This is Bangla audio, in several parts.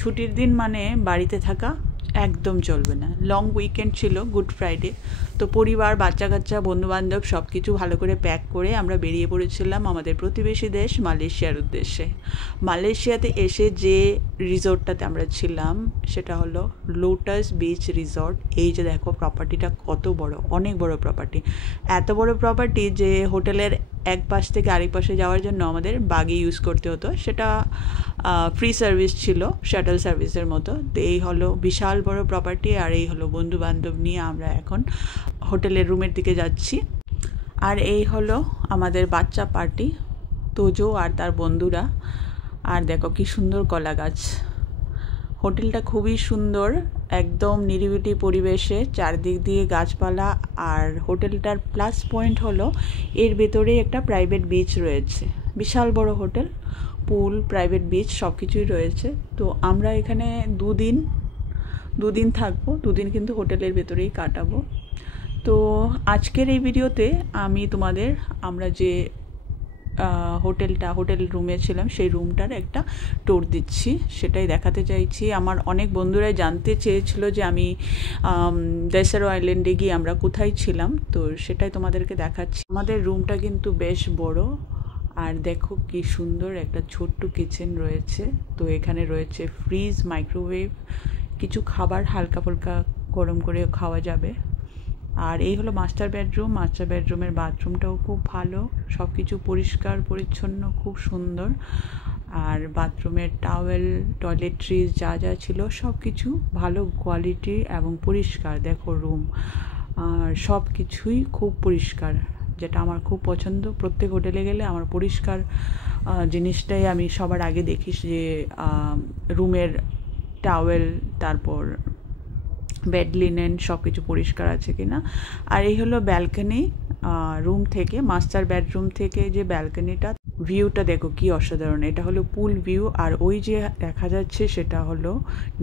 ছুটির দিন মানে বাড়িতে থাকা একদম চলবে না। লং উইকেন্ড ছিল, গুড ফ্রাইডে। তো পরিবার, বাচ্চা কাচ্চা, বন্ধুবান্ধব সব কিছু ভালো করে প্যাক করে আমরা বেরিয়ে পড়েছিলাম আমাদের প্রতিবেশী দেশ মালয়েশিয়ার উদ্দেশ্যে। মালয়েশিয়াতে এসে যে রিসর্টটাতে আমরা ছিলাম সেটা হলো লোটাস বিচ রিসর্ট। এই যে দেখো প্রপার্টিটা কত বড়, অনেক বড় প্রপার্টি। এত বড় প্রপার্টি যে হোটেলের এক পাশ থেকে আরেক পাশে যাওয়ার জন্য আমাদের বাগি ইউজ করতে হতো। সেটা ফ্রি সার্ভিস ছিল, শাটল সার্ভিসের মতো। তো এই হলো বিশাল বড় প্রপার্টি, আর এই হলো বন্ধু বান্ধব নিয়ে আমরা এখন হোটেলের রুমের দিকে যাচ্ছি। আর এই হলো আমাদের বাচ্চা পার্টি, তোজো আর তার বন্ধুরা। আর দেখো কি সুন্দর কলা গাছ। হোটেলটা খুবই সুন্দর, একদম নিরিবিলি পরিবেশে, চারদিক দিয়ে গাছপালা। আর হোটেলটার প্লাস পয়েন্ট হলো এর ভেতরে একটা প্রাইভেট বিচ রয়েছে। বিশাল বড় হোটেল, পুল, প্রাইভেট বিচ সব কিছুই রয়েছে। তো আমরা এখানে দুদিন থাকবো, দুদিন কিন্তু হোটেলের ভেতরেই কাটাবো। তো আজকের এই ভিডিওতে আমি তোমাদের আমরা যে হোটেল রুমে ছিলাম সেই রুমটার একটা ট্যুর দিচ্ছি, সেটাই দেখাতে চাইছি। আমার অনেক বন্ধুরাই জানতে চেয়েছিল যে আমি দেসারো আইল্যান্ডে গিয়ে আমরা কোথায় ছিলাম, তো সেটাই তোমাদেরকে দেখাচ্ছি। আমাদের রুমটা কিন্তু বেশ বড়, আর দেখো কি সুন্দর একটা ছোট্ট কিচেন রয়েছে। তো এখানে রয়েছে ফ্রিজ, মাইক্রোওয়েভ, কিছু খাবার হালকা ফুলকা গরম করে খাওয়া যাবে। আর এই হলো মাস্টার বেডরুম। মাস্টার বেডরুমের বাথরুমটাও খুব ভালো, সব কিছু পরিষ্কার পরিচ্ছন্ন, খুব সুন্দর। আর বাথরুমের টাওয়েল, টয়লেট্রিজ যা যা ছিল সব কিছু ভালো কোয়ালিটি এবং পরিষ্কার। দেখো রুম আর সব কিছুই খুব পরিষ্কার, যেটা আমার খুব পছন্দ। প্রত্যেক হোটেলে গেলে আমার পরিষ্কার জিনিসটাই আমি সবার আগে দেখি, যে রুমের টাওয়েল, তারপর বেড লিনেন সব কিছু পরিষ্কার আছে কিনা। আর এই হলো ব্যালকনি রুম থেকে, মাস্টার বেডরুম থেকে যে ব্যালকনিটা, ভিউটা দেখো কি অসাধারণ। এটা হলো পুল ভিউ, আর ওই যে দেখা যাচ্ছে সেটা হলো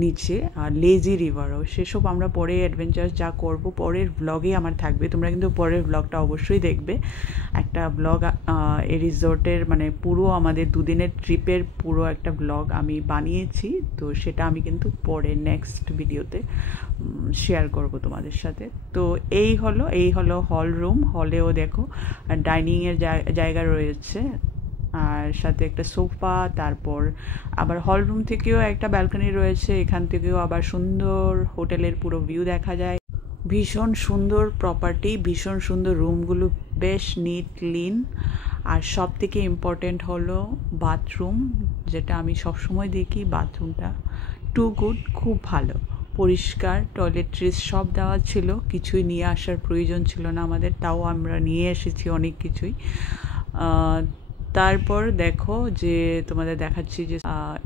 নিচে লেজি রিভারও। সেসব আমরা পরে অ্যাডভেঞ্চার যা করব পরের ব্লগে আমার থাকবে, তোমরা কিন্তু পরের ব্লগটা অবশ্যই দেখবে। একটা ব্লগ এই রিসোর্টের মানে পুরো আমাদের দুদিনের ট্রিপের পুরো একটা ব্লগ আমি বানিয়েছি, তো সেটা আমি কিন্তু পরে নেক্সট ভিডিওতে শেয়ার করব তোমাদের সাথে। তো এই হলো হল রুম। হলেও দেখো ডাইনিংয়ের জায়গা রয়েছে, আর সাথে একটা সোফা। তারপর আবার হল রুম থেকেও একটা ব্যালকনি রয়েছে, এখান থেকেও আবার সুন্দর হোটেলের পুরো ভিউ দেখা যায়। ভীষণ সুন্দর প্রপার্টি, ভীষণ সুন্দর রুমগুলো, বেশ নিট ক্লিন। আর সব থেকে ইম্পর্টেন্ট হলো বাথরুম, যেটা আমি সবসময় দেখি, বাথরুমটা টু গুড, খুব ভালো, পরিষ্কার। টয়লেট্রিজ সব দেওয়া ছিল, কিছুই নিয়ে আসার প্রয়োজন ছিল না আমাদের, তাও আমরা নিয়ে এসেছি অনেক কিছুই। তারপর দেখো যে তোমাদের দেখাচ্ছি যে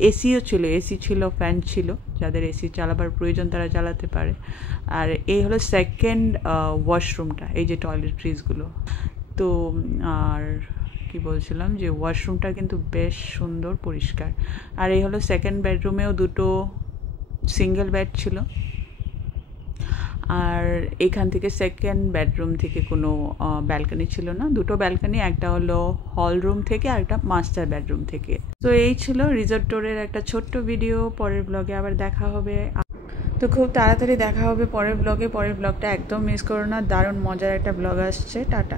এসিও ছিল, এসি ছিল, ফ্যান ছিল, যাদের এসি চালাবার প্রয়োজন তারা চালাতে পারে। আর এই হলো সেকেন্ড ওয়াশরুমটা, এই যে টয়লেট্রিজগুলো। তো আর কি বলছিলাম, যে ওয়াশরুমটা কিন্তু বেশ সুন্দর পরিষ্কার। আর এই হলো সেকেন্ড বেডরুমেও দুটো সিঙ্গেল বেড ছিল। আর এখান থেকে সেকেন্ড বেডরুম থেকে কোনো ব্যালকনি ছিল না, দুটো ব্যালকনি, একটা হলো হল রুম থেকে আর একটা মাস্টার বেডরুম থেকে। তো এই ছিল রিসর্ট ট্যুরের একটা ছোট্ট ভিডিও। পরের ব্লগে আবার দেখা হবে, তো খুব তাড়াতাড়ি দেখা হবে পরের ব্লগে। পরের ব্লগটা একদম মিস করো না, দারুণ মজার একটা ব্লগ আসছে। টাটা।